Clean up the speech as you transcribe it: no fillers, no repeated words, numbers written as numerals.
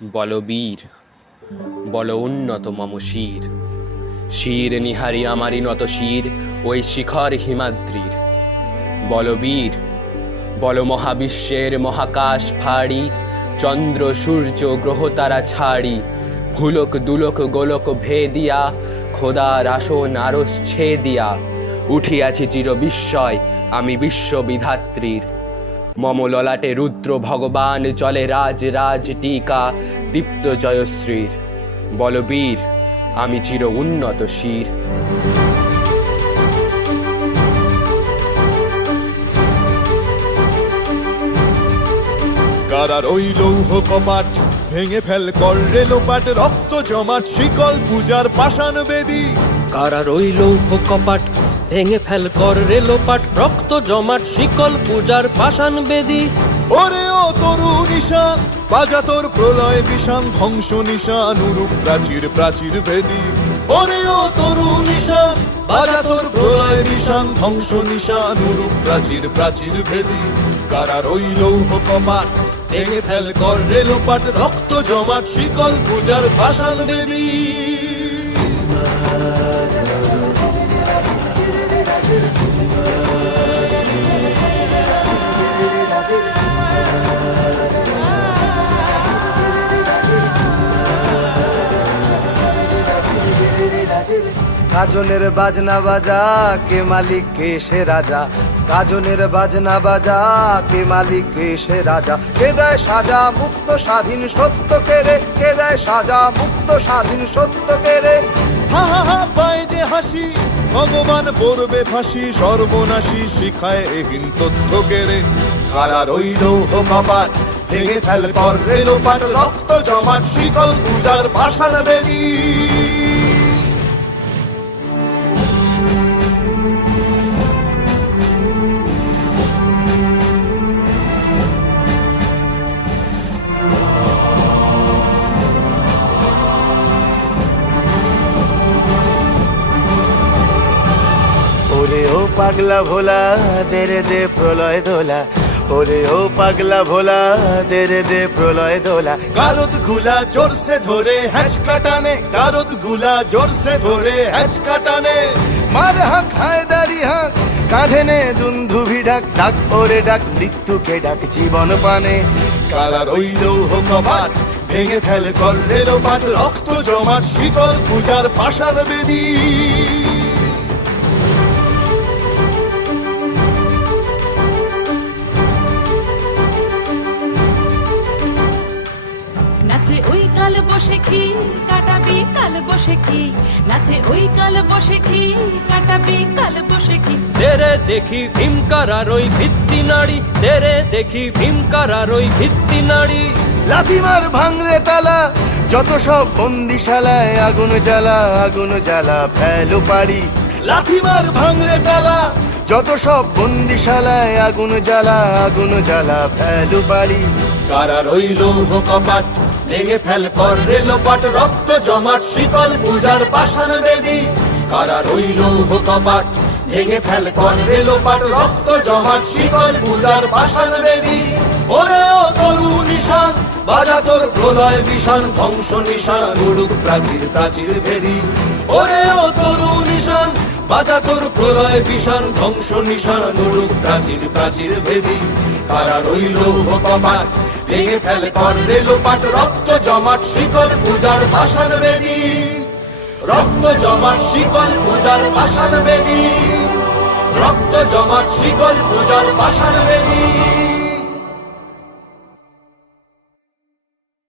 বল বীর, বল উন্নত মম শির, শির নিহারি আমারই নত শির ওই শিখর হিমাদ্রির। বল বীর, বল মহাবিশ্বের মহাকাশ ফাড়ি, চন্দ্র সূর্য গ্রহ তারা ছাড়ি, ভুলক দুলক গোলক ভেদিয়া, খোদার আসন আরস ছেদিয়া, উঠিয়াছি চির বিস্ময় আমি বিশ্ববিধাত্রীর। মম ললাটে রুদ্র ভগবান চলে রাজ রাজ টিকা দীপ্ত জয়শ্রীর। বল বীর, আমি চির উন্নত শির। কারার ওই লৌহ কপাট ভেঙে ফেল কর রেলোপাট, রক্ত জমাট শিকল পূজার পাষাণ বেদী। কারার ওই লৌহ কপাট ভেঙে ফেল কর রেলোপাট, রক্ত জমাট শিকল পূজার পাষাণ বেদী। ওরে ও তরু নিশান বাজা তোর প্রলয় বিষান, ধ্বংস নিশান উরুক প্রাচীর প্রাচীর ভেদী। ওরে ও তরু নিশান বাজা তোর প্রলয় বিষান, ধ্বংস নিশান উরুক প্রাচীর প্রাচীর ভেদী। কারার ওই লৌহ কপাট ভেঙে ফেল কর রেলোপাট, রক্ত জমাট শিকল পূজার পাষাণ বেদী। গাজনের বাজনা বাজা কে মালিক কে সে রাজা, গাজনের বাজনা বাজা কে মালিক কে সে রাজা। কে দেয় সাজা মুক্ত স্বাধীন সত্য কেড়ে, কে দেয় সাজা মুক্ত স্বাধীন সত্য কেড়ে। হা হা হা পায় যে হাসি ভগবান পড়বে ফাঁসি, সর্বনাশী শিখায় এহীন তথ্য কেড়ে। কারার ওই লৌহ কপাট ভেঙে ফেল কর রেলোপাট, রক্ত জমাট শিকল পূজার পাষাণ বেদী। ওরে ও পাগলা ভোলা দেরে দে প্রলয় দোলা, ওরে ও পাগলা ভোলা দেরে দে প্রলয় দোলা। গারদ গুলা জোরসে ধরে হ্যাচকা টানে, গারদ গুলা জোরসে ধরে হ্যাচকা টানে। মার হাক হায়দারি হাক কাঁধে নে দুন্ধুভি ডাক, ডাক ওরে ডাক মৃত্যুকে ডাক জীবন পানে। কারার ওই লৌহ কপাট ভেঙে ফেল কর রেলোপাট, রক্ত জমাট শিকল পূজার পাষাণ বেদী। নাচে ওই কাল বসে কি কাটাবি কাল বসে কি, নাচে ওই কাল বসে কি কাটাবি কাল বসে কি। তেরে দেখি ভীমকারার ওই ভিত্তি নাড়ি, তেরে দেখি ভীমকারার ওই ভিত্তি নাড়ি। লাথিমার ভাঙরে তালা যত সব বন্দিশালায়, আগুন জ্বালা আগুন জ্বালা ফেলো পারি। লাথিমার ভাঙরে তালা যত সব বন্দিশালায়, আগুন জ্বালা আগুন জ্বালা ফেলো পারি। কারার ওই লৌহ কপাট ভেঙে ফেল কর রেলোপাট, রক্ত জমাট শিকল পূজার পাষাণ বেদী। কারার ওই লৌহ কপাট ভেঙে ফেল কর রেলোপাট, রক্ত জমাট শিকল পূজার পাষাণ বেদী। ওরে ও তরু নিশান বাজা তোর প্রলয় বিষান, ধ্বংস নিশান উড়ুক প্রাচীর প্রাচীর ভেদী। ওরে ও তরু নিশান বাজা তোর প্রলয় বিষান, ধ্বংস নিশান উড়ুক প্রাচীর প্রাচীর ভেদী। কারার ওই লৌহ কপাট ভেঙে ফেল কর রেলোপাট, রক্ত জমাট শিকল পূজার পাষাণ বেদী। রক্ত জমাট শিকল পূজার পাষাণ বেদী, রক্ত জমাট শিকল পূজার পাষাণ বেদী।